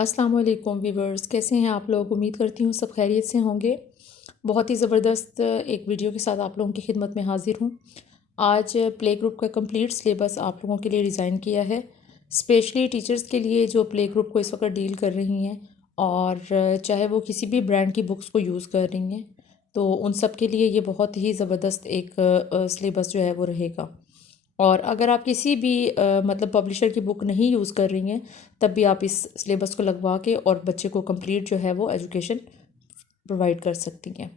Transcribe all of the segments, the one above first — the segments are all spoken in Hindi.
अस्सलाम वालेकुम व्यूवर्स, कैसे हैं आप लोग। उम्मीद करती हूँ सब खैरियत से होंगे। बहुत ही ज़बरदस्त एक वीडियो के साथ आप लोगों की खिदमत में हाज़िर हूँ। आज प्ले ग्रुप का कंप्लीट सिलेबस आप लोगों के लिए डिज़ाइन किया है, स्पेशली टीचर्स के लिए जो प्ले ग्रुप को इस वक्त डील कर रही हैं और चाहे वो किसी भी ब्रांड की बुक्स को यूज़ कर रही हैं, तो उन सब के लिए ये बहुत ही ज़बरदस्त एक सिलेबस जो है वो रहेगा। और अगर आप किसी भी मतलब पब्लिशर की बुक नहीं यूज़ कर रही हैं, तब भी आप इस सिलेबस को लगवा के और बच्चे को कंप्लीट जो है वो एजुकेशन प्रोवाइड कर सकती हैं।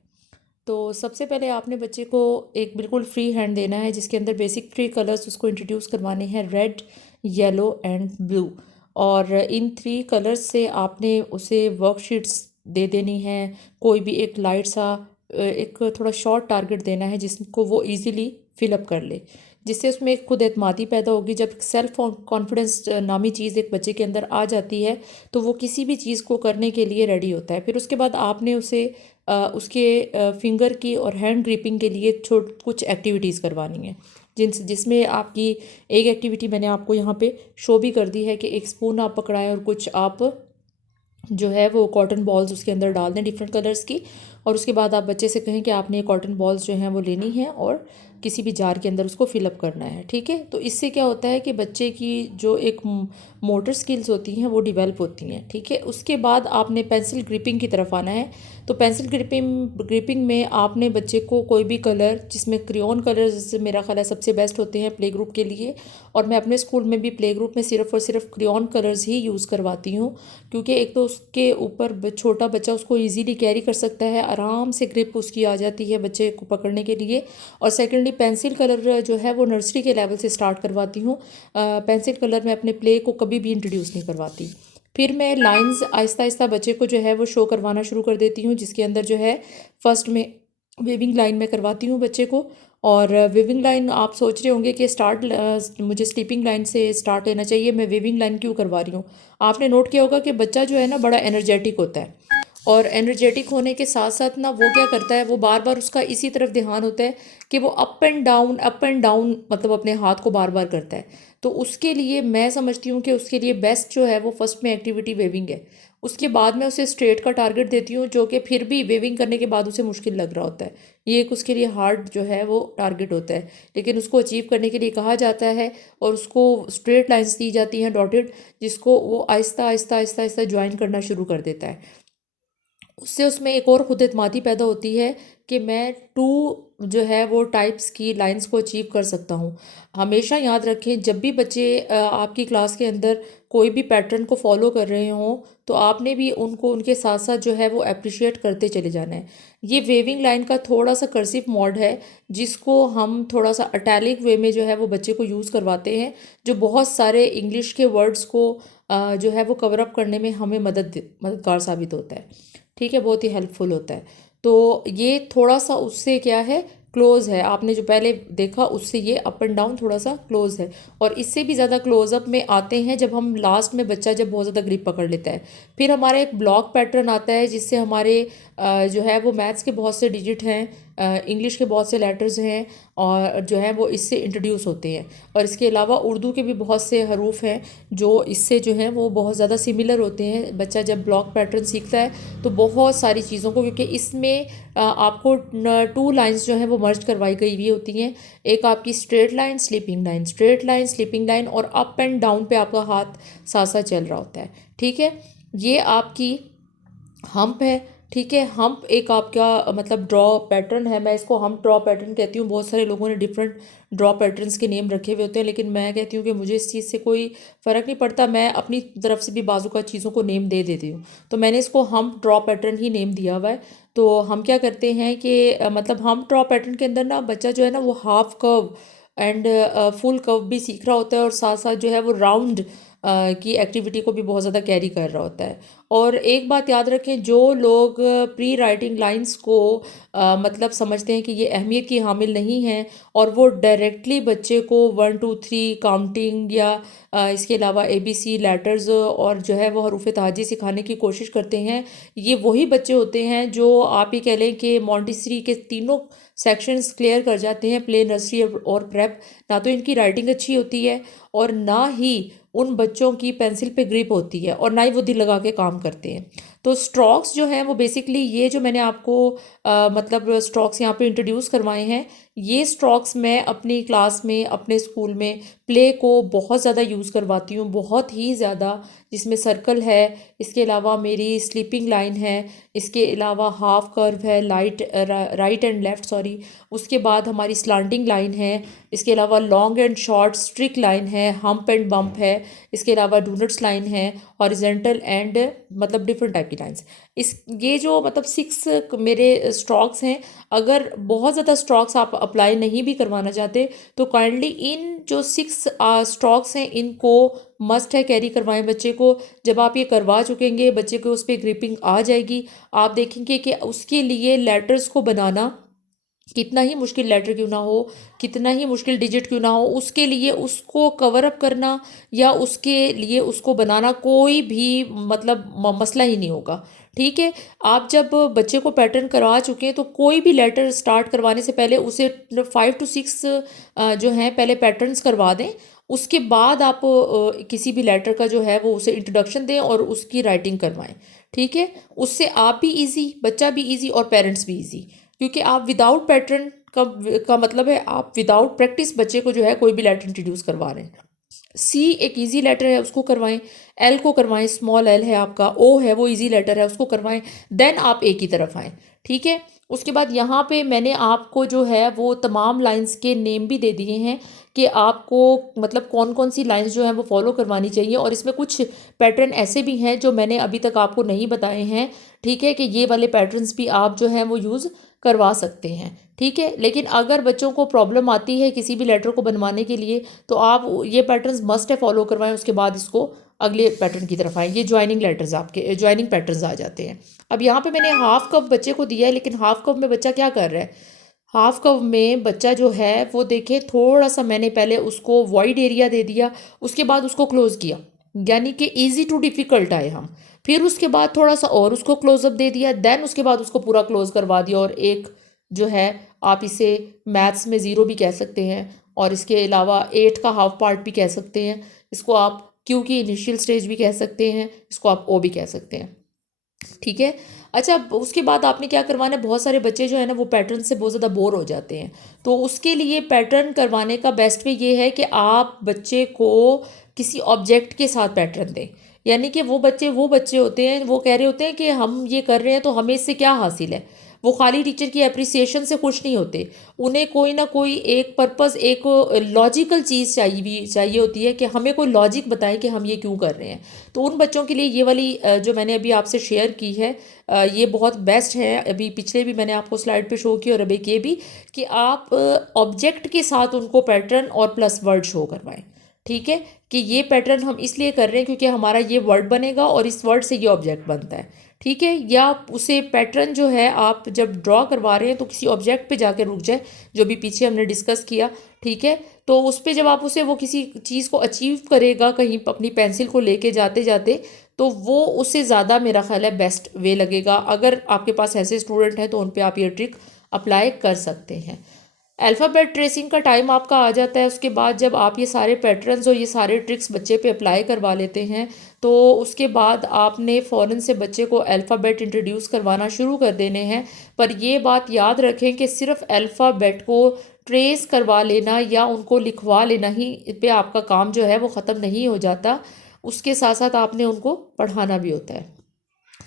तो सबसे पहले आपने बच्चे को एक बिल्कुल फ्री हैंड देना है, जिसके अंदर बेसिक 3 कलर्स उसको इंट्रोड्यूस करवाने हैं, रेड, येलो एंड ब्लू। और इन 3 कलर्स से आपने उसे वर्कशीट्स दे देनी है। कोई भी एक लाइट सा एक थोड़ा शॉर्ट टारगेट देना है जिसको वो इजीली फिलअप कर ले, जिससे उसमें एक खुद एतमादी पैदा होगी। जब सेल्फ कॉन्फिडेंस नामी चीज़ एक बच्चे के अंदर आ जाती है, तो वो किसी भी चीज़ को करने के लिए रेडी होता है। फिर उसके बाद आपने उसे उसके फिंगर की और हैंड ग्रिपिंग के लिए कुछ एक्टिविटीज़ करवानी है, जिसमें आपकी एक एक्टिविटी मैंने आपको यहाँ पे शो भी कर दी है कि एक स्पून आप पकड़ाएं और कुछ आप जो है वो कॉटन बॉल्स उसके अंदर डाल दें डिफरेंट कलर्स की। और उसके बाद आप बच्चे से कहें कि आपने ये कॉटन बॉल्स जो हैं वो लेनी है और किसी भी जार के अंदर उसको फिलअप करना है। ठीक है, तो इससे क्या होता है कि बच्चे की जो एक मोटर स्किल्स होती हैं वो डेवलप होती हैं। ठीक है, उसके बाद आपने पेंसिल ग्रिपिंग की तरफ आना है। तो पेंसिल ग्रिपिंग में आपने बच्चे को कोई भी कलर, जिसमें क्रेयॉन कलर्स मेरा ख्याल है सबसे बेस्ट होते हैं प्ले ग्रुप के लिए। और मैं अपने स्कूल में भी प्ले ग्रुप में सिर्फ और सिर्फ क्रेयॉन कलर्स ही यूज़ करवाती हूँ, क्योंकि एक तो उसके ऊपर छोटा बच्चा उसको इजीली कैरी कर सकता है, आराम से ग्रिप उसकी आ जाती है बच्चे को पकड़ने के लिए। और सेकेंडली पेंसिल कलर जो है वो नर्सरी के लेवल से स्टार्ट करवाती हूँ। पेंसिल कलर मैं अपने प्ले को कभी भी इंट्रोड्यूस नहीं करवाती। फिर मैं लाइंस आहिस्ता आहिस्ता बच्चे को जो है वो शो करवाना शुरू कर देती हूँ, जिसके अंदर जो है फर्स्ट में वेविंग लाइन में करवाती हूँ बच्चे को। और वेविंग लाइन आप सोच रहे होंगे कि मुझे स्लीपिंग लाइन से स्टार्ट लेना चाहिए, मैं वेविंग लाइन क्यों करवा रही हूँ। आपने नोट किया होगा कि बच्चा जो है ना बड़ा एनर्जेटिक होता है, और एनर्जेटिक होने के साथ साथ ना वो क्या करता है, वो बार बार उसका इसी तरफ ध्यान होता है कि वो अप एंड डाउन मतलब अपने हाथ को बार बार करता है। तो उसके लिए मैं समझती हूँ कि उसके लिए बेस्ट जो है वो फर्स्ट में एक्टिविटी वेविंग है। उसके बाद मैं उसे स्ट्रेट का टारगेट देती हूँ, जो कि फिर भी वेविंग करने के बाद उसे मुश्किल लग रहा होता है। ये एक उसके लिए हार्ड जो है वो टारगेट होता है, लेकिन उसको अचीव करने के लिए कहा जाता है और उसको स्ट्रेट लाइंस दी जाती हैं डॉटेड, जिसको वो आहिस्ता आहिस्ता आहिस्ता आहिस्ता ज्वाइन करना शुरू कर देता है। उससे उसमें एक और खुद एतमादी पैदा होती है कि मैं टू जो है वो टाइप्स की लाइंस को अचीव कर सकता हूँ। हमेशा याद रखें, जब भी बच्चे आपकी क्लास के अंदर कोई भी पैटर्न को फॉलो कर रहे हों, तो आपने भी उनको उनके साथ साथ जो है वो अप्रिशिएट करते चले जाना है। ये वेविंग लाइन का थोड़ा सा कर्सिव मोड है, जिसको हम थोड़ा सा अटैलिक वे में जो है वो बच्चे को यूज़ करवाते हैं, जो बहुत सारे इंग्लिश के वर्ड्स को जो है वो कवर अप करने में हमें मददगार साबित होता है। ठीक है, बहुत ही हेल्पफुल होता है। तो ये थोड़ा सा उससे क्या है, क्लोज है। आपने जो पहले देखा उससे ये अप एंड डाउन थोड़ा सा क्लोज है। और इससे भी ज़्यादा क्लोजअप में आते हैं जब हम लास्ट में बच्चा जब बहुत ज़्यादा ग्रिप पकड़ लेता है। फिर हमारा एक ब्लॉक पैटर्न आता है, जिससे हमारे जो है वो मैथ्स के बहुत से डिजिट हैं, इंग्लिश के बहुत से लेटर्स हैं, और जो है वो इससे इंट्रोड्यूस होते हैं। और इसके अलावा उर्दू के भी बहुत से हरूफ हैं जो इससे जो हैं वो बहुत ज़्यादा सिमिलर होते हैं। बच्चा जब ब्लॉक पैटर्न सीखता है तो बहुत सारी चीज़ों को, क्योंकि इसमें आपको टू लाइंस जो हैं वो मर्ज करवाई गई हुई होती हैं। एक आपकी straight line sleeping line, straight line sleeping line, और अप एंड डाउन पे आपका हाथ साथ साथ चल रहा होता है। ठीक है, ये आपकी हम्प है। ठीक है, हम्प एक आपका मतलब ड्रॉ पैटर्न है। मैं इसको हम्प ड्रॉ पैटर्न कहती हूँ। बहुत सारे लोगों ने डिफरेंट ड्रॉ पैटर्न्स के नेम रखे हुए होते हैं, लेकिन मैं कहती हूँ कि मुझे इस चीज़ से कोई फ़र्क नहीं पड़ता। मैं अपनी तरफ से भी बाजू का चीज़ों को नेम दे देती हूँ, तो मैंने इसको हम्प ड्रॉ पैटर्न ही नेम दिया हुआ है। तो हम क्या करते हैं कि मतलब हम्प ड्रॉ पैटर्न के अंदर ना बच्चा जो है ना वो half curve and full curve भी सीख रहा होता है, और साथ साथ जो है वो राउंड की एक्टिविटी को भी बहुत ज़्यादा कैरी कर रहा होता है। और एक बात याद रखें, जो लोग प्री राइटिंग लाइंस को मतलब समझते हैं कि ये अहमियत की हामिल नहीं हैं, और वो डायरेक्टली बच्चे को 1 2 3 काउंटिंग या इसके अलावा ABC लेटर्स और जो है वो हरूफ ताजी सिखाने की कोशिश करते हैं, ये वही बच्चे होते हैं जो आप ही कह लें कि मॉन्टेसरी के तीनों सेक्शंस क्लियर कर जाते हैं, प्ले, नर्सरी और प्रेप। ना तो इनकी राइटिंग अच्छी होती है, और ना ही उन बच्चों की पेंसिल पे ग्रिप होती है और ना ही वो दिल लगा के काम करते हैं। तो स्ट्रोक्स जो हैं वो बेसिकली ये जो मैंने आपको मतलब स्ट्रोक्स यहाँ पे इंट्रोड्यूस करवाए हैं, ये स्ट्रोक्स मैं अपनी क्लास में अपने स्कूल में प्ले को बहुत ज़्यादा यूज़ करवाती हूँ, बहुत ही ज़्यादा, जिसमें सर्कल है, इसके अलावा मेरी स्लीपिंग लाइन है, इसके अलावा हाफ कर्व है, राइट एंड लेफ़्ट सॉरी, उसके बाद हमारी स्लांटिंग लाइन है, इसके अलावा long and short streak line है, हम्प एंड बम्प है, इसके अलावा डोनट्स लाइन है, हॉरिजेंटल एंड मतलब डिफरेंट टाइप की लाइंस। इस ये जो मतलब 6 मेरे स्ट्रोक्स हैं, अगर बहुत ज़्यादा स्ट्रोक्स आप अप्लाई नहीं भी करवाना चाहते तो काइंडली इन जो 6 स्ट्रोक्स हैं इनको मस्ट है कैरी करवाएं बच्चे को। जब आप ये करवा चुकेंगे, बच्चे को उस पर ग्रिपिंग आ जाएगी, आप देखेंगे कि उसके लिए लेटर्स को बनाना कितना ही मुश्किल लेटर क्यों ना हो, कितना ही मुश्किल डिजिट क्यों ना हो, उसके लिए उसको कवर अप करना या उसके लिए उसको बनाना कोई भी मतलब मसला ही नहीं होगा। ठीक है, आप जब बच्चे को पैटर्न करवा चुके हैं तो कोई भी लेटर स्टार्ट करवाने से पहले उसे 5 to 6 जो हैं पहले पैटर्न्स करवा दें। उसके बाद आप किसी भी लेटर का जो है वो उसे इंट्रोडक्शन दें और उसकी राइटिंग करवाएं। ठीक है, उससे आप भी इजी, बच्चा भी इजी और पेरेंट्स भी इजी, क्योंकि आप विदाउट पैटर्न का मतलब है आप विदाउट प्रैक्टिस बच्चे को जो है कोई भी लेटर इंट्रोड्यूस करवा रहे हैं। सी एक इजी लेटर है, उसको करवाएं। एल को करवाएं, स्मॉल एल है आपका, ओ है वो इजी लेटर है, उसको करवाएं। देन आप ए की तरफ आएँ। ठीक है, उसके बाद यहाँ पे मैंने आपको जो है वो तमाम लाइंस के नेम भी दे दिए हैं कि आपको मतलब कौन कौन सी लाइंस जो हैं वो फॉलो करवानी चाहिए, और इसमें कुछ पैटर्न ऐसे भी हैं जो मैंने अभी तक आपको नहीं बताए हैं। ठीक है, कि ये वाले पैटर्न्स भी आप जो हैं वो यूज़ करवा सकते हैं। ठीक है, लेकिन अगर बच्चों को प्रॉब्लम आती है किसी भी लेटर को बनवाने के लिए तो आप ये पैटर्न्स मस्ट है फॉलो करवाएं, उसके बाद इसको अगले पैटर्न की तरफ आएँ। ये ज्वाइनिंग लेटर्स आपके ज्वाइनिंग पैटर्न्स आ जाते हैं। अब यहाँ पे मैंने हाफ कप बच्चे को दिया है, लेकिन हाफ कप में बच्चा क्या कर रहा है, हाफ कप में बच्चा जो है वो देखे थोड़ा सा मैंने पहले उसको वॉइड एरिया दे दिया, उसके बाद उसको क्लोज किया, यानी कि इजी टू डिफ़िकल्ट आए हम, फिर उसके बाद थोड़ा सा और उसको क्लोजअप दे दिया, देन उसके बाद उसको पूरा क्लोज करवा दिया। और एक जो है आप इसे मैथ्स में ज़ीरो भी कह सकते हैं, और इसके अलावा 8 का हाफ पार्ट भी कह सकते हैं, इसको आप क्यू की इनिशियल स्टेज भी कह सकते हैं, इसको आप ओ भी कह सकते हैं। ठीक है, अच्छा उसके बाद आपने क्या करवाना है, बहुत सारे बच्चे जो है ना वो पैटर्न से बहुत ज़्यादा बोर हो जाते हैं, तो उसके लिए पैटर्न करवाने का बेस्ट वे ये है कि आप बच्चे को किसी ऑब्जेक्ट के साथ पैटर्न दें। यानी कि वो बच्चे होते हैं, वो कह रहे होते हैं कि हम ये कर रहे हैं तो हमें इससे क्या हासिल है, वो खाली टीचर की अप्रिसिएशन से खुश नहीं होते, उन्हें कोई ना कोई एक पर्पस, एक लॉजिकल चीज़ चाहिए होती है कि हमें कोई लॉजिक बताएं कि हम ये क्यों कर रहे हैं। तो उन बच्चों के लिए ये वाली जो मैंने अभी आपसे शेयर की है ये बहुत बेस्ट है। अभी पिछले भी मैंने आपको स्लाइड पे शो की और अभी ये भी, कि आप ऑब्जेक्ट के साथ उनको पैटर्न और प्लस वर्ड शो करवाएं। ठीक है, कि ये पैटर्न हम इसलिए कर रहे हैं क्योंकि हमारा ये वर्ड बनेगा और इस वर्ड से ये ऑब्जेक्ट बनता है। ठीक है, या उसे पैटर्न जो है आप जब ड्रॉ करवा रहे हैं तो किसी ऑब्जेक्ट पे जाकर रुक जाए, जो भी पीछे हमने डिस्कस किया। ठीक है, तो उस पर जब आप उसे वो किसी चीज़ को अचीव करेगा कहीं अपनी पेंसिल को लेके जाते जाते, तो वो उससे ज़्यादा मेरा ख्याल है बेस्ट वे लगेगा। अगर आपके पास ऐसे स्टूडेंट हैं तो उन पे आप ये ट्रिक अप्लाई कर सकते हैं। अल्फ़ाबेट ट्रेसिंग का टाइम आपका आ जाता है, उसके बाद जब आप ये सारे पैटर्न्स और ये सारे ट्रिक्स बच्चे पे अप्लाई करवा लेते हैं तो उसके बाद आपने फ़ौरन से बच्चे को अल्फ़ाबेट इंट्रोड्यूस करवाना शुरू कर देने हैं। पर ये बात याद रखें कि सिर्फ अल्फ़ाबेट को ट्रेस करवा लेना या उनको लिखवा लेना ही पे आपका काम जो है वो ख़त्म नहीं हो जाता, उसके साथ साथ आपने उनको पढ़ाना भी होता है।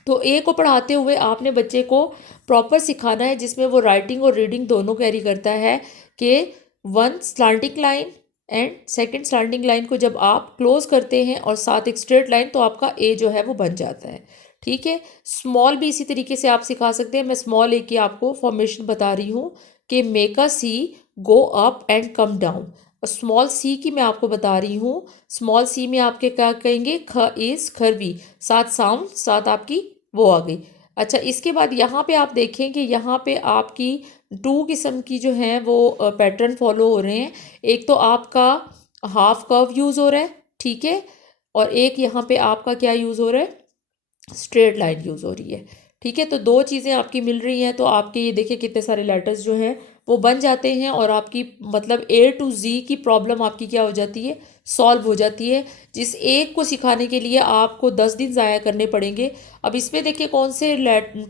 तो ए को पढ़ाते हुए आपने बच्चे को प्रॉपर सिखाना है, जिसमें वो राइटिंग और रीडिंग दोनों कैरी करता है, कि one slanting line and second slanting line को जब आप क्लोज करते हैं और साथ एक स्ट्रेट लाइन, तो आपका ए जो है वो बन जाता है। ठीक है, स्मॉल भी इसी तरीके से आप सिखा सकते हैं। मैं स्मॉल ए की आपको फॉर्मेशन बता रही हूँ कि make a C go up and come down. Small C की मैं आपको बता रही हूँ, स्मॉल सी में आपके क्या कहेंगे, ख इज खरवी, साथ साउंड, साथ आपकी वो आ गई। अच्छा, इसके बाद यहाँ पे आप देखें कि यहाँ पे आपकी 2 किस्म की जो हैं वो पैटर्न फॉलो हो रहे हैं। एक तो आपका हाफ कर्व यूज़ हो रहा है, ठीक है, और एक यहाँ पे आपका क्या यूज़ हो रहा है, स्ट्रेट लाइन यूज़ हो रही है। ठीक है, तो 2 चीज़ें आपकी मिल रही हैं, तो आपके ये देखिए कितने सारे लेटर्स जो हैं वो बन जाते हैं और आपकी मतलब A to Z की प्रॉब्लम आपकी क्या हो जाती है, सॉल्व हो जाती है, जिस एक को सिखाने के लिए आपको 10 दिन ज़ाया करने पड़ेंगे। अब इसमें देखिए कौन से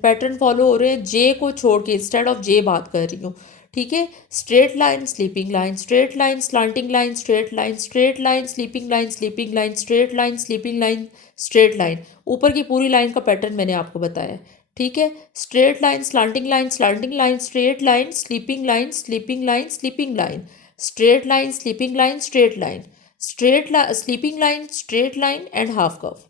पैटर्न फॉलो हो रहे हैं, जे को छोड़ के, इंस्टेड ऑफ जे बात कर रही हूँ, ठीक है। Straight line, sleeping line, straight line, slanting line, straight line, straight line, sleeping line, sleeping line, straight line, sleeping line, straight line. ऊपर की पूरी लाइन का पैटर्न मैंने आपको बताया, ठीक है। Straight line, slanting line, slanting line, straight line, sleeping line, sleeping line, sleeping line, straight line, sleeping line, straight line, straight sleeping line, straight line and half curve.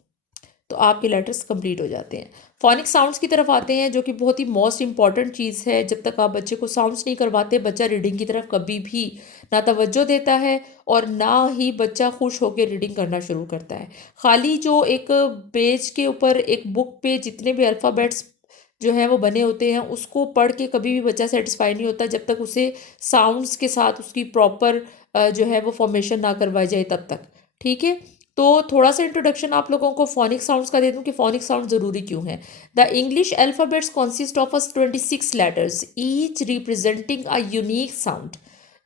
तो आपके लेटर्स कंप्लीट हो जाते हैं। फोनिक साउंड्स की तरफ आते हैं, जो कि बहुत ही मोस्ट इंपॉर्टेंट चीज़ है। जब तक आप बच्चे को साउंड्स नहीं करवाते, बच्चा रीडिंग की तरफ कभी भी ना तवज्जो देता है और ना ही बच्चा खुश होकर रीडिंग करना शुरू करता है। खाली जो एक पेज के ऊपर, एक बुक पे जितने भी अल्फ़ाबेट्स जो हैं वो बने होते हैं, उसको पढ़ के कभी भी बच्चा सेटिस्फाई नहीं होता जब तक उसे साउंड्स के साथ उसकी प्रॉपर जो है वो फॉर्मेशन ना करवाई जाए तब तक, ठीक है। तो थोड़ा सा इंट्रोडक्शन आप लोगों को फोनिक साउंड्स का दे दूं कि फोनिक साउंड ज़रूरी क्यों है। The English alphabets consist of us 26 letters, each representing a unique sound.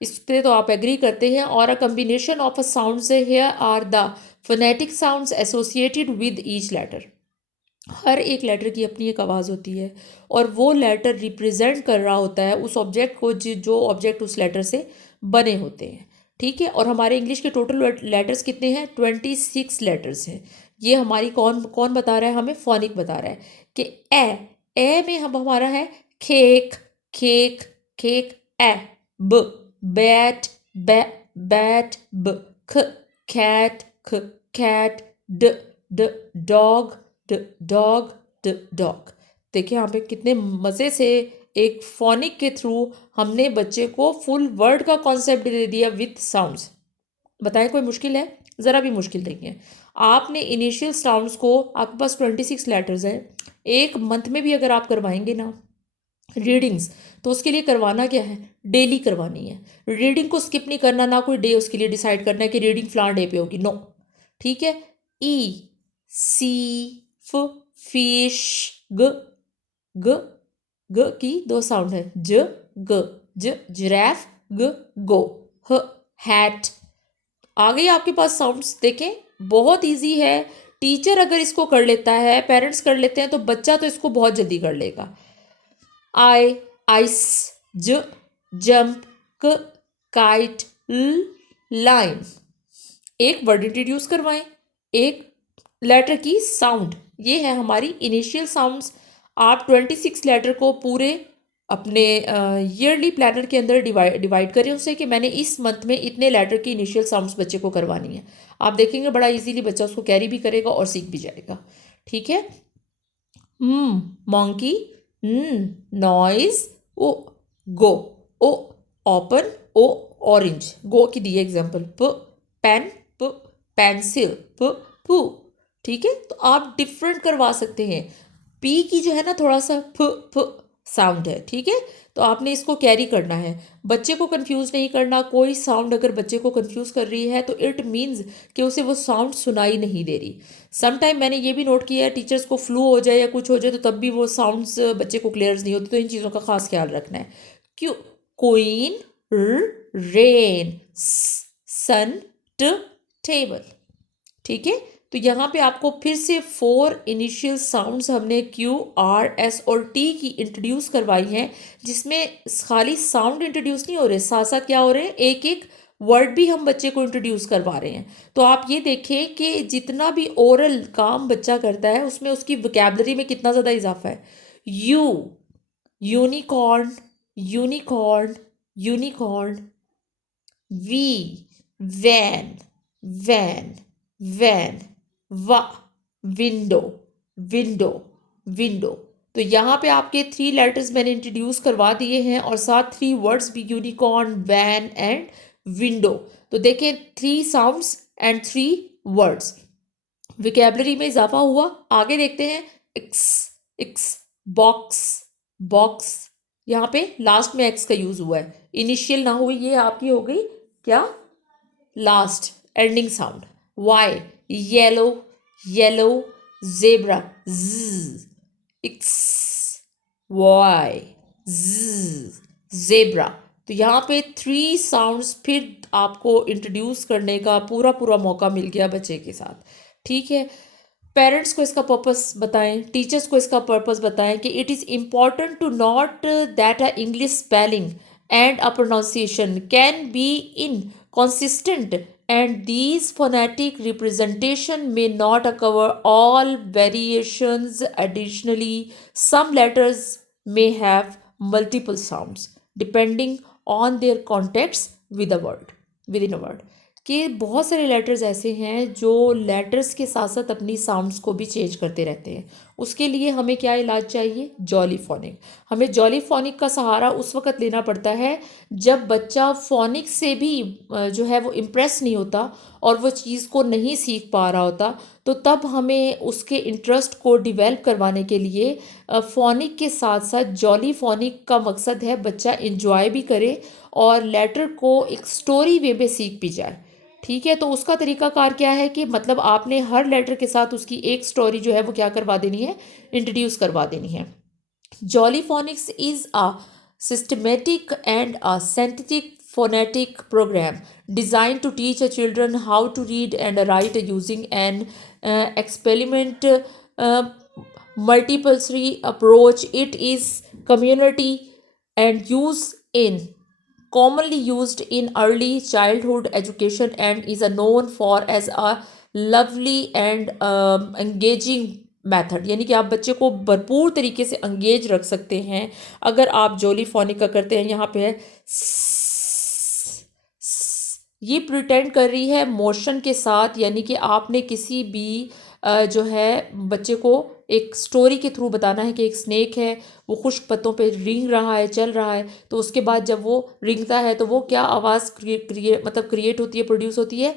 इस पे तो आप एग्री करते हैं। और a combination of a sounds here are the phonetic sounds associated with each letter. हर एक लेटर की अपनी एक आवाज़ होती है और वो लेटर रिप्रेजेंट कर रहा होता है उस ऑब्जेक्ट को, जो ऑब्जेक्ट उस लेटर से बने होते हैं, ठीक है। और हमारे इंग्लिश के टोटल लेटर्स कितने हैं? 26 लेटर्स हैं। ये हमारी कौन कौन बता रहा है हमें? फोनिक बता रहा है कि ए में हम हमारा है केक, केक, केक। ए, ब, बैट, बैट, ब, ख, कैट, ख, कैट, ड, डॉग, डॉग, डॉग। देखिए यहाँ पे कितने मज़े से एक फोनिक के थ्रू हमने बच्चे को फुल वर्ड का कॉन्सेप्ट दे दिया विथ साउंड्स। बताएं कोई मुश्किल है? ज़रा भी मुश्किल नहीं है। आपने इनिशियल साउंड्स को, आपके पास 26 लेटर्स हैं, एक मंथ में भी अगर आप करवाएंगे ना रीडिंग्स, तो उसके लिए करवाना क्या है? डेली करवानी है। रीडिंग को स्किप नहीं करना, ना कोई डे उसके लिए डिसाइड करना है कि रीडिंग फलान डे पे होगी, नो, ठीक है। ई, सी, फ, फिश, ग, ग, ग की 2 साउंड है, ज, ग, जिराफ, ग, गो, ह, हैट। आ गई आपके पास साउंड्स। देखें बहुत इजी है। टीचर अगर इसको कर लेता है, पेरेंट्स कर लेते हैं, तो बच्चा तो इसको बहुत जल्दी कर लेगा। आई, आइस, ज, जंप, क, काइट, ल, लाइन। एक वर्ड इंट्रोड्यूस करवाएं, एक लेटर की साउंड। ये है हमारी इनिशियल साउंड्स। आप 26 लेटर को पूरे अपने ईयरली प्लानर के अंदर डिवाइड करें उससे कि मैंने इस मंथ में इतने लेटर की इनिशियल साउंड्स बच्चे को करवानी है। आप देखेंगे बड़ा इजीली बच्चा उसको कैरी भी करेगा और सीख भी जाएगा, ठीक है। monkey, नॉइज, ओ, गो, ओ, ओपन, ओ, ऑरेंज, गो की दी एग्जांपल, प, पेन, प, पेंसिल, प, पू, ठीक है। तो आप डिफरेंट करवा सकते हैं। पी की जो है ना थोड़ा सा फ साउंड है, ठीक है। तो आपने इसको कैरी करना है, बच्चे को कंफ्यूज नहीं करना। कोई साउंड अगर बच्चे को कंफ्यूज कर रही है तो इट मीन्स कि उसे वो साउंड सुनाई नहीं दे रही। सम टाइम मैंने ये भी नोट किया है, टीचर्स को फ्लू हो जाए या कुछ हो जाए तो तब भी वो साउंड्स बच्चे को क्लियर नहीं होती। तो इन चीज़ों का खास ख्याल रखना है। क्यों? क्वीन, रेन, सन, टेबल, ठीक है। तो यहाँ पे आपको फिर से 4 इनिशियल साउंड्स हमने क्यू, आर, एस और टी की इंट्रोड्यूस करवाई हैं, जिसमें खाली साउंड इंट्रोड्यूस नहीं हो रहे, साथ साथ क्या हो रहे हैं, एक एक वर्ड भी हम बच्चे को इंट्रोड्यूस करवा रहे हैं। तो आप ये देखें कि जितना भी ओरल काम बच्चा करता है उसमें उसकी वोकैबलरी में कितना ज़्यादा इजाफा है। U, unicorn, unicorn, unicorn. V, van, van, van. वा, विंडो, विंडो, विंडो। तो यहाँ पे आपके 3 लेटर्स मैंने इंट्रोड्यूस करवा दिए हैं और साथ 3 वर्ड्स भी, यूनिकॉर्न, वैन एंड विंडो। तो देखें 3 साउंड्स एंड 3 वर्ड्स, विकेबलरी में इजाफा हुआ। आगे देखते हैं, एक्स, एक्स, बॉक्स, बॉक्स। यहाँ पे लास्ट में एक्स का यूज हुआ है, इनिशियल ना हुई, ये आपकी हो गई क्या? Last ending sound. Y, yellow, yellow, zebra, z, X, Y, z, zebra. तो यहाँ पे 3 साउंड्स फिर आपको इंट्रोड्यूस करने का पूरा पूरा मौका मिल गया बच्चे के साथ। ठीक है, पेरेंट्स को इसका पर्पस बताएं, टीचर्स को इसका पर्पस बताएं कि it is important to not that a English spelling and a pronunciation can be in consistent and these phonetic representation may not cover all variations. Additionally, some letters may have multiple sounds depending on their context with a word within a word कि बहुत सारे लेटर्स ऐसे हैं जो लेटर्स के साथ साथ अपनी साउंड्स को भी चेंज करते रहते हैं। उसके लिए हमें क्या इलाज चाहिए? Jolly phonic. हमें जॉली फोनिक का सहारा उस वक़्त लेना पड़ता है जब बच्चा फोनिक से भी जो है वो इम्प्रेस नहीं होता और वो चीज़ को नहीं सीख पा रहा होता, तो तब हमें उसके इंटरेस्ट को डिवेल्प करवाने के लिए फोनिक के साथ साथ जॉली फोनिक का मकसद है बच्चा इंजॉय भी करे और लेटर को एक स्टोरी वे में सीख भी जाए। ठीक है, तो उसका तरीकाकार क्या है कि मतलब आपने हर लेटर के साथ उसकी एक स्टोरी जो है वो क्या करवा देनी है? इंट्रोड्यूस करवा देनी है। Jolly phoenix is a systematic and a synthetic phonetic program designed to teach a children how to read and write using an experiment multiplicity approach. It is community and commonly used in early childhood education and is known for as a lovely and engaging method. यानी कि आप बच्चे को भरपूर तरीके से अंगेज रख सकते हैं अगर आप जॉली फोनिक का करते हैं। यहाँ पे है ये प्रिटेंड कर रही है मोशन के साथ, यानी कि आपने किसी भी जो है बच्चे को एक स्टोरी के थ्रू बताना है कि एक स्नेक है, वो खुश्क पत्तों पे रेंग रहा है, चल रहा है। तो उसके बाद जब वो रेंगता है तो वो क्या आवाज़ क्रिएट होती है, प्रोड्यूस होती है?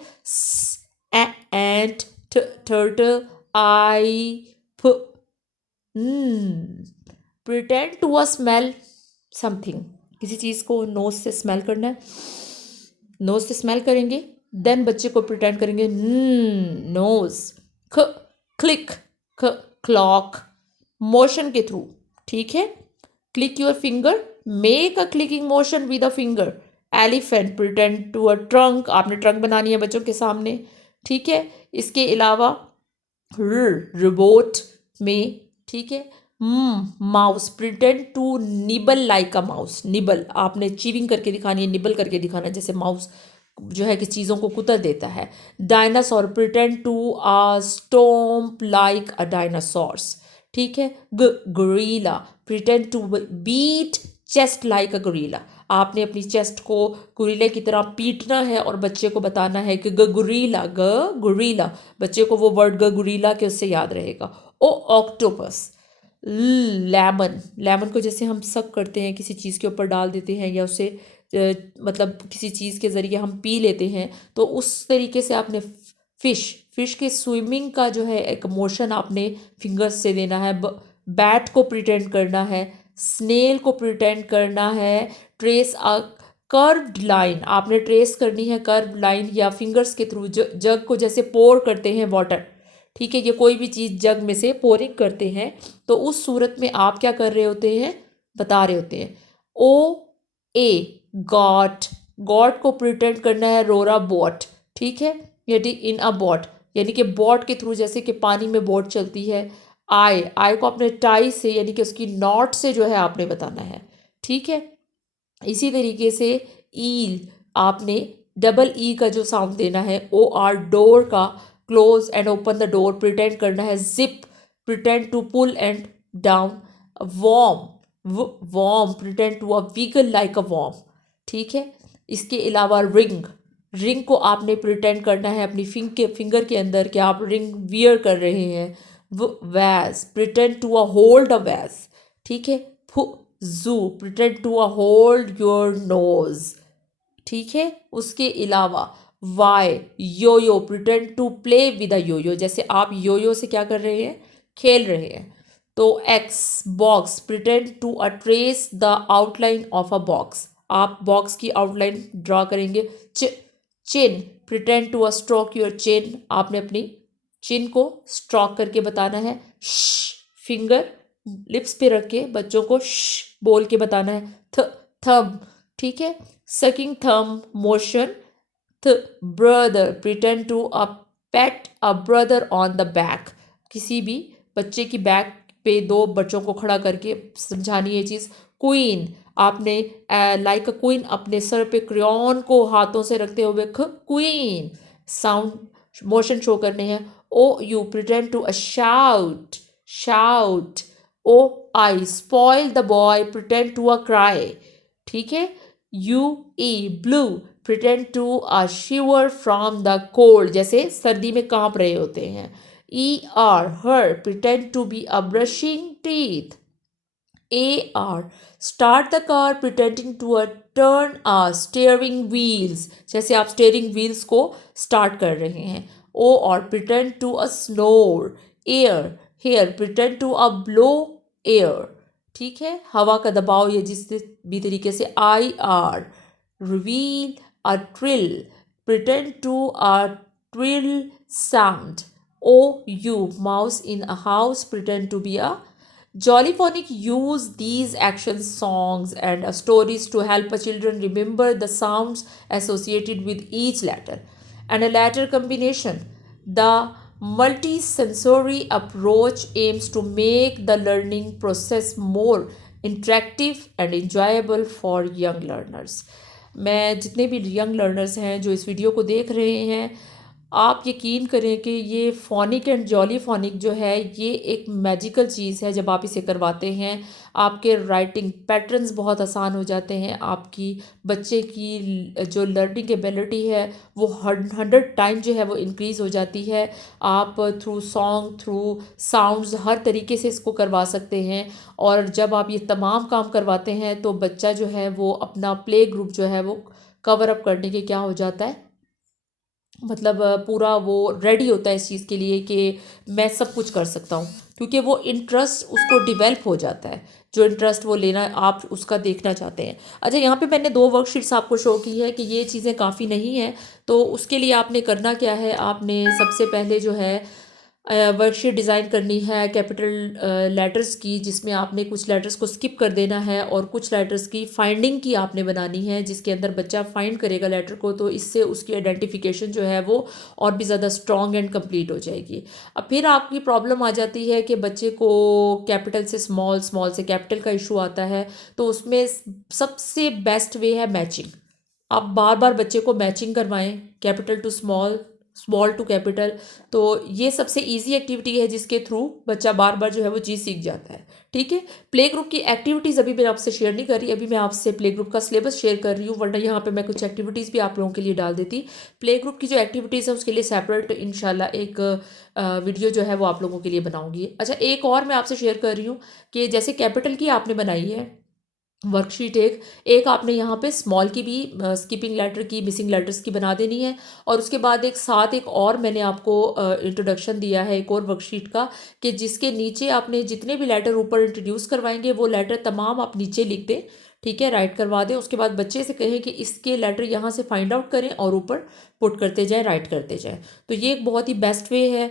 एंट, टर्टल, आई, फ। Pretend to a smell something, किसी चीज़ को नोज से स्मेल करना है, नोज से स्मेल करेंगे, देन बच्चे को प्रिटेंड करेंगे नोज। क्लिक, क्लॉक, मोशन के थ्रू। ठीक है, click your finger, make a clicking motion with a finger. Elephant, pretend to a trunk, आपने ट्रंक बनानी है बच्चों के सामने। ठीक है, इसके अलावा रोबोट में, ठीक है, mouse, pretend to nibble like a mouse. Nibble आपने चीविंग करके दिखानी है, निबल करके दिखाना है, जैसे माउस जो है कि चीज़ों को कुतर देता है। Dinosaur, pretend to a stomp like a dinosaurs. ठीक है, gorilla, pretend to beat chest like a gorilla. आपने अपनी चेस्ट को गोरिल्ला की तरह पीटना है और बच्चे को बताना है कि गोरिल्ला, गोरिल्ला। बच्चे को वो वर्ड गोरिल्ला के उससे याद रहेगा। ओ ऑक्टोपस, लेमन, लेमन को जैसे हम सक करते हैं, किसी चीज़ के ऊपर डाल देते हैं या उसे मतलब किसी चीज़ के ज़रिए हम पी लेते हैं, तो उस तरीके से आपने फिश के स्विमिंग का जो है एक मोशन आपने फिंगर्स से देना है। बैट को प्रिटेंड करना है, स्नेल को प्रिटेंड करना है। ट्रेस अ कर्व्ड लाइन, आपने ट्रेस करनी है कर्व लाइन या फिंगर्स के थ्रू। जग को जैसे पोर करते हैं वाटर, ठीक है, ये कोई भी चीज़ जग में से पोरिंग करते हैं, तो उस सूरत में आप क्या कर रहे होते हैं? बता रहे होते हैं। ओ ए गॉट, गॉड को प्रिटेंड करना है रोरा बोट। ठीक है, यदि इन अ बोट, यानी कि बोट के थ्रू, जैसे कि पानी में बोट चलती है। आई को अपने टाई से यानी कि उसकी नॉट से जो है आपने बताना है। ठीक है, इसी तरीके से ईल, आपने डबल ई का जो साउंड देना है। ओ आर, डोर का close and open the door pretend करना है। Zip, pretend to pull and down. Worm, worm, pretend to a wiggle like a worm. ठीक है, इसके अलावा रिंग, रिंग को आपने प्रिटेंड करना है अपनी फिंगर के अंदर कि आप रिंग वियर कर रहे हैं। Vase, pretend to a hold a vase. ठीक है, zoo, pretend to a hold your nose. ठीक है, उसके अलावा Y, yoyo, pretend to play with a yoyo, जैसे आप योयो से क्या कर रहे हैं? खेल रहे हैं। तो X, box, pretend to a trace the outline of a box, आप बॉक्स की आउटलाइन ड्रॉ करेंगे। Chin, pretend to a stroke your chin, आपने अपनी चिन को स्ट्रोक करके बताना है। फिंगर लिप्स पे रख के बच्चों को बोल के बताना है। थंब, ठीक है। Sucking thumb motion, brother, pretend to a pet a brother on the back, किसी भी बच्चे की बैक पे दो बच्चों को खड़ा करके समझानी ये चीज़। क्वीन, आपने लाइक अ क्वीन अपने सर पे क्रेयॉन को हाथों से रखते हुए क्वीन साउंड मोशन शो करने हैं। O U, pretend to a shout, shout. O I, spoil the boy, pretend to a cry, ठीक है। U E, blue, pretend to a shiver from the cold, जैसे सर्दी में कांप रहे होते हैं। E R, her, pretend to be a brushing teeth. A R, start the car, pretending to a turn a steering wheels, जैसे आप स्टीयरिंग व्हील्स को स्टार्ट कर रहे हैं। O or, pretend to a snore. Air, hair, pretend to a blow air, ठीक है, हवा का दबाव ये जिस भी तरीके से। I R, reveal a trill, pretend to a trill sound. O you, mouse in a house, pretend to be a Jollyphonic. Use these action songs and stories to help children remember the sounds associated with each letter. And a letter combination. The multisensory approach aims to make the learning process more interactive and enjoyable for young learners. मैं जितने भी यंग लर्नर्स हैं जो इस वीडियो को देख रहे हैं, आप यकीन करें कि ये फ़ोनिक एंड जॉली फ़ोनिक जो है ये एक मैजिकल चीज़ है। जब आप इसे करवाते हैं आपके राइटिंग पैटर्न्स बहुत आसान हो जाते हैं, आपकी बच्चे की जो लर्निंग एबिलिटी है वो 100 टाइम जो है वो इंक्रीज़ हो जाती है। आप थ्रू सॉन्ग, थ्रू साउंड्स, हर तरीके से इसको करवा सकते हैं। और जब आप ये तमाम काम करवाते हैं तो बच्चा जो है वो अपना प्ले ग्रुप जो है वो कवर अप करने के क्या हो जाता है, मतलब पूरा वो रेडी होता है इस चीज़ के लिए कि मैं सब कुछ कर सकता हूँ, क्योंकि वो इंटरेस्ट उसको डिवेल्प हो जाता है, जो इंटरेस्ट वो लेना आप उसका देखना चाहते हैं। अच्छा, यहाँ पे मैंने 2 वर्कशीट्स आपको शो की है कि ये चीज़ें काफ़ी नहीं हैं, तो उसके लिए आपने करना क्या है, आपने सबसे पहले जो है वर्कशीट डिज़ाइन करनी है कैपिटल लेटर्स की, जिसमें आपने कुछ लेटर्स को स्किप कर देना है और कुछ लेटर्स की फाइंडिंग की आपने बनानी है, जिसके अंदर बच्चा फाइंड करेगा लेटर को, तो इससे उसकी आइडेंटिफिकेशन जो है वो और भी ज़्यादा स्ट्रॉन्ग एंड कंप्लीट हो जाएगी। अब फिर आपकी प्रॉब्लम आ जाती है कि बच्चे को कैपिटल से स्मॉल, स्मॉल से कैपिटल का इशू आता है, तो उसमें सबसे बेस्ट वे है मैचिंग। आप बार बार बच्चे को मैचिंग करवाएं, capital to small, small to capital, तो ये सबसे इजी एक्टिविटी है जिसके थ्रू बच्चा बार बार जो है वो चीज़ सीख जाता है। ठीक है, प्ले ग्रुप की एक्टिविटीज़ अभी मैं आपसे शेयर नहीं कर रही, अभी मैं आपसे प्ले ग्रुप का सिलेबस शेयर कर रही हूँ, वरना यहाँ पे मैं कुछ एक्टिविटीज़ भी आप लोगों के लिए डाल देती। प्ले ग्रुप की जो एक्टिविटीज़ है उसके लिए सेपरेट इंशाल्लाह एक वीडियो जो है वो आप लोगों के लिए बनाऊंगी। अच्छा, एक और मैं आपसे शेयर कर रही हूँ कि जैसे कैपिटल की आपने बनाई है वर्कशीट, एक आपने यहाँ पे स्मॉल की भी स्किपिंग लेटर की, मिसिंग लेटर्स की बना देनी है। और उसके बाद एक और मैंने आपको इंट्रोडक्शन दिया है एक और वर्कशीट का, कि जिसके नीचे आपने जितने भी लेटर ऊपर इंट्रोड्यूस करवाएंगे वो लेटर तमाम आप नीचे लिख दें, ठीक है, राइट करवा दें। उसके बाद बच्चे से कहें कि इसके लेटर यहाँ से फाइंड आउट करें और ऊपर पुट करते जाएं, राइट करते जाएं। तो ये एक बहुत ही बेस्ट वे है।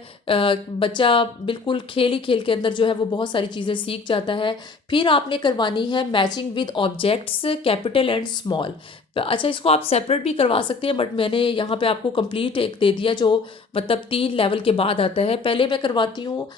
बच्चा बिल्कुल खेल ही खेल के अंदर जो है वो बहुत सारी चीज़ें सीख जाता है। फिर आपने करवानी है matching with objects capital and small. अच्छा, इसको आप सेपरेट भी करवा सकते हैं, बट मैंने यहाँ पे आपको कंप्लीट एक दे दिया जो मतलब 3 लेवल के बाद आता है। पहले मैं करवाती हूँ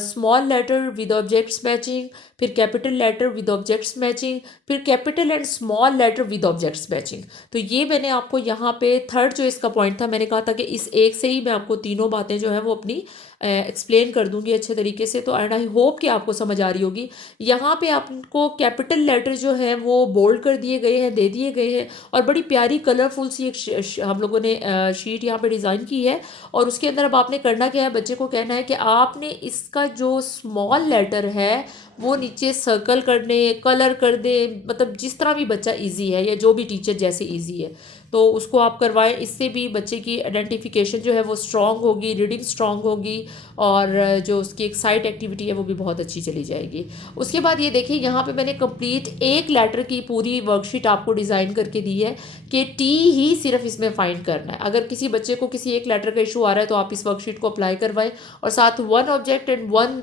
small letter with objects matching, फिर capital letter with objects matching, फिर capital and small letter with objects matching. तो ये मैंने आपको यहाँ पे थर्ड जो इसका पॉइंट था, मैंने कहा था कि इस एक से ही मैं आपको तीनों बातें जो है वो अपनी एक्सप्लेन कर दूंगी अच्छे तरीके से। तो एंड आई होप कि आपको समझ आ रही होगी। यहाँ पे आपको कैपिटल लेटर जो है वो बोल्ड कर दिए गए हैं, दे दिए गए हैं, और बड़ी प्यारी कलरफुल सी एक हम लोगों ने शीट यहाँ पे डिज़ाइन की है। और उसके अंदर अब आपने करना क्या है, बच्चे को कहना है कि आपने इसका जो स्मॉल लेटर है वो नीचे सर्कल कर दे, कलर कर दे, मतलब जिस तरह भी बच्चा इजी है या जो भी टीचर जैसे इजी है तो उसको आप करवाएं। इससे भी बच्चे की आइडेंटिफिकेशन जो है वो स्ट्रांग होगी, रीडिंग स्ट्रांग होगी, और जो उसकी एक साइट एक्टिविटी है वो भी बहुत अच्छी चली जाएगी। उसके बाद ये देखिए, यहाँ पे मैंने कंप्लीट एक लेटर की पूरी वर्कशीट आपको डिज़ाइन करके दी है कि टी ही सिर्फ इसमें फाइंड करना है। अगर किसी बच्चे को किसी एक लेटर का इशू आ रहा है तो आप इस वर्कशीट को अप्लाई करवाएं, और साथ वन ऑब्जेक्ट एंड वन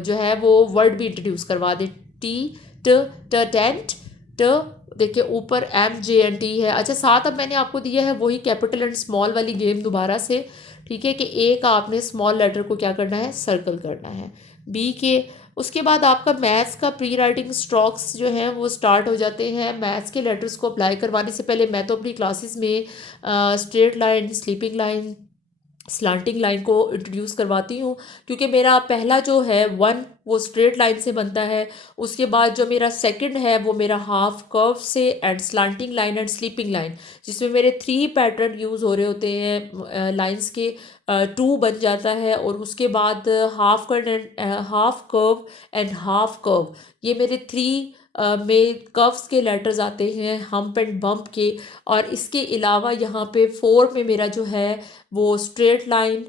जो है वो वर्ड भी इंट्रोड्यूस करवा दें। टी, ट, टेंट, ट देखिए ऊपर MJNT है। अच्छा, साथ अब मैंने आपको दिया है वही कैपिटल एंड स्मॉल वाली गेम दोबारा से, ठीक है, कि एक आपने स्मॉल लेटर को क्या करना है, सर्कल करना है बी के। उसके बाद आपका मैथ्स का प्री राइटिंग स्ट्रोक्स जो हैं वो स्टार्ट हो जाते हैं। मैथ्स के लेटर्स को अप्लाई करवाने से पहले मैं तो अपनी क्लासेस में straight line, sleeping line, slanting line को इंट्रोड्यूस करवाती हूँ, क्योंकि मेरा पहला जो है वन वो स्ट्रेट लाइन से बनता है। उसके बाद जो मेरा सेकंड है वो मेरा हाफ कर्व से and slanting line and sleeping line, जिसमें मेरे 3 पैटर्न यूज़ हो रहे होते हैं लाइंस के, 2 बन जाता है। और उसके बाद half curve and half curve, ये मेरे 3 में कर्व्स के लेटर्स आते हैं, हम्प एंड बम्प के। और इसके अलावा यहाँ पे 4 में मेरा जो है वो straight line,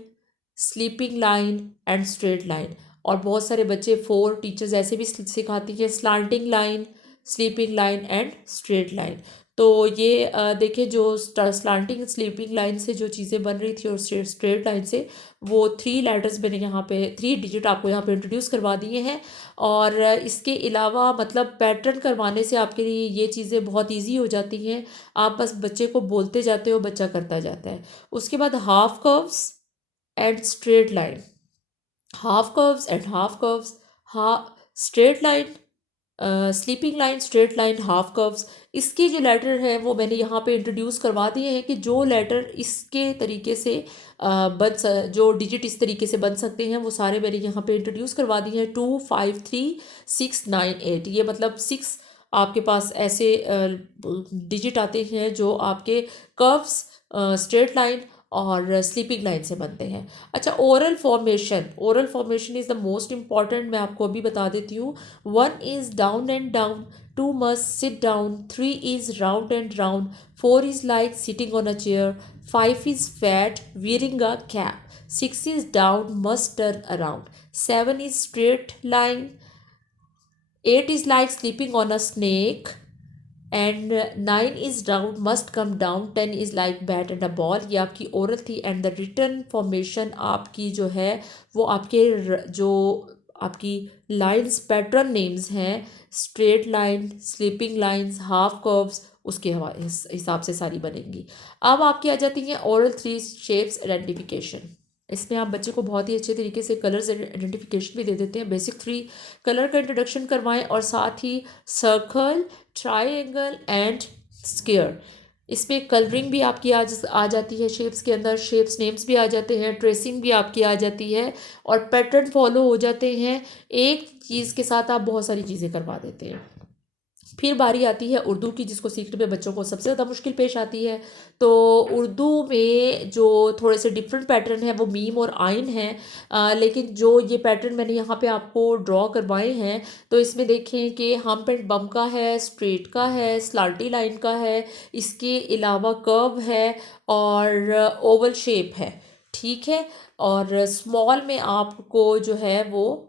sleeping line and straight line. और बहुत सारे बच्चे 4 टीचर्स ऐसे भी सिखाती हैं, slanting line, sleeping line and straight line. तो ये देखिए जो स्लांटिंग स्लीपिंग लाइन से जो चीज़ें बन रही थी और स्ट्रेट लाइन से, वो 3 लेटर्स मैंने यहाँ पे 3 डिजिट आपको यहाँ पे इंट्रोड्यूस करवा दिए हैं। और इसके अलावा मतलब पैटर्न करवाने से आपके लिए ये चीज़ें बहुत इजी हो जाती हैं। आप बस बच्चे को बोलते जाते हो, बच्चा करता जाता है। उसके बाद half curves and straight line, half curves and half curves, half straight line, sleeping line, straight line, half curves. इसके जो लेटर हैं वो मैंने यहाँ पे इंट्रोड्यूस करवा दिए हैं कि जो लेटर इसके तरीके से जो डिजिट इस तरीके से बन सकते हैं वो सारे मैंने यहाँ पे इंट्रोड्यूस करवा दिए हैं। 2, 5, 3, 6, 9, 8, ये मतलब 6 आपके पास ऐसे डिजिट आते हैं जो आपके कर्व्स, स्ट्रेट लाइन और स्लीपिंग लाइन से बनते हैं। अच्छा, oral formation, oral formation is the most important, मैं आपको अभी बता देती हूँ। 1 is down and down, 2 must sit down, 3 is round and round, 4 is like sitting on a chair, 5 is fat wearing a cap, 6 is down must turn around, 7 is straight line, 8 is like sleeping on a snake, and 9 is round must come down, 10 is like bat and a ball. ये आपकी ओरल थी। एंड द रिटन फॉर्मेशन आपकी जो है वो आपके जो आपकी लाइंस पैटर्न नेम्स हैं, straight line, sleeping lines, half curves, उसके हिसाब से सारी बनेंगी। अब आपकी आ जाती हैं ओरल 3 शेप्स आइडेंटिफिकेशन। इसमें आप बच्चे को बहुत ही अच्छे तरीके से कलर्स आइडेंटिफिकेशन भी दे देते हैं। बेसिक 3 कलर का इंट्रोडक्शन करवाएं और साथ ही सर्कल, ट्राइंगल एंड स्क्वायर, इसमें कलरिंग भी आपकी आ जाती है शेप्स के अंदर, शेप्स नेम्स भी आ जाते हैं, ट्रेसिंग भी आपकी आ जाती है और पैटर्न फॉलो हो जाते हैं। एक चीज़ के साथ आप बहुत सारी चीज़ें करवा देते हैं। फिर बारी आती है उर्दू की, जिसको सीखने में बच्चों को सबसे ज़्यादा मुश्किल पेश आती है। तो उर्दू में जो थोड़े से डिफरेंट पैटर्न है वो मीम और आइन है, लेकिन जो ये पैटर्न मैंने यहाँ पे आपको ड्रॉ करवाए हैं, तो इसमें देखें कि हम्प एंड बम का है, स्ट्रेट का है, स्लांटी लाइन का है, इसके अलावा कर्व है और ओवल शेप है, ठीक है। और स्मॉल में आपको जो है वो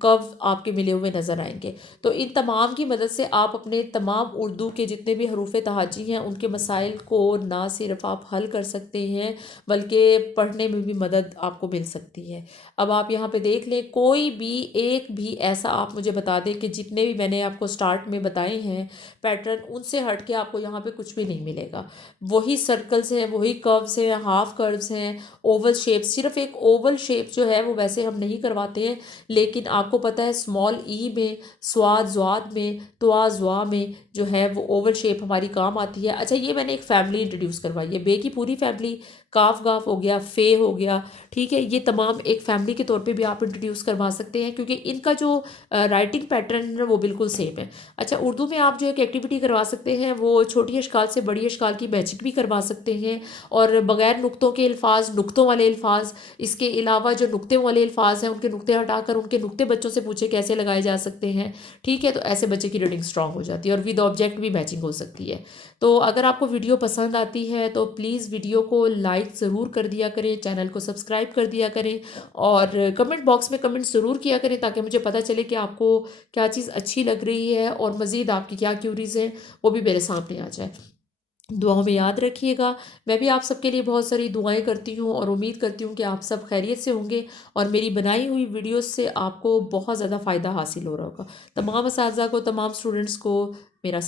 कर्व आपके मिले हुए नज़र आएंगे। तो इन तमाम की मदद से आप अपने तमाम उर्दू के जितने भी हरूफ तहाजी हैं उनके मसाइल को ना सिर्फ आप हल कर सकते हैं बल्कि पढ़ने में भी मदद आपको मिल सकती है। अब आप यहाँ पे देख लें, कोई भी एक भी ऐसा आप मुझे बता दें कि जितने भी मैंने आपको स्टार्ट में बताए हैं पैटर्न, उनसे हट के आपको यहाँ पे कुछ भी नहीं मिलेगा। वही सर्कल्स हैं, वही कर्व्स हैं, हाफ कर्व्स हैं, ओवल शेप। सिर्फ एक ओवल शेप जो है वो वैसे हम नहीं करवाते हैं, लेकिन आपको पता है स्मॉल ई में, स्वाद ज्वाद में, त्वा ज्वा में जो है वो ओवल शेप हमारी काम आती है। अच्छा, ये मैंने एक फैमिली इंट्रोड्यूस करवाई है, बे की पूरी फैमिली, काफ गाफ हो गया, फे हो गया, ठीक है। ये तमाम एक फैमिली के तौर पे भी आप इंट्रोड्यूस करवा सकते हैं क्योंकि इनका जो राइटिंग पैटर्न है वो बिल्कुल सेम है। अच्छा, उर्दू में आप जो एक एक्टिविटी करवा सकते हैं वो छोटी अशकाल से बड़ी अशकाल की मैचिंग भी करवा सकते हैं और बग़ैर नुक्तों के अल्फाज, नुक्तों वाले अल्फाज, इसके अलावा जो नुक्ते वाले अल्फाज हैं उनके नुक्ते हटाकर उनके नुक्ते बच्चों से पूछे कैसे लगाए जा सकते हैं, ठीक है। तो ऐसे बच्चे की रीडिंग स्ट्रांग हो जाती है और विद ऑब्जेक्ट भी मैचिंग हो सकती है। तो अगर आपको वीडियो पसंद आती है तो प्लीज़ वीडियो को लाइक ज़रूर कर दिया करें, चैनल को सब्सक्राइब कर दिया करें और कमेंट बॉक्स में कमेंट ज़रूर किया करें ताकि मुझे पता चले कि आपको क्या चीज़ अच्छी लग रही है और मज़ीद आपकी क्या क्यूरीज़ हैं वो भी मेरे सामने आ जाए। दुआओं में याद रखिएगा। मैं भी आप सबके लिए बहुत सारी दुआएं करती हूँ और उम्मीद करती हूँ कि आप सब खैरियत से होंगे और मेरी बनाई हुई वीडियोस से आपको बहुत ज़्यादा फ़ायदा हासिल हो रहा होगा। तमाम असातिज़ा को, तमाम स्टूडेंट्स को मेरा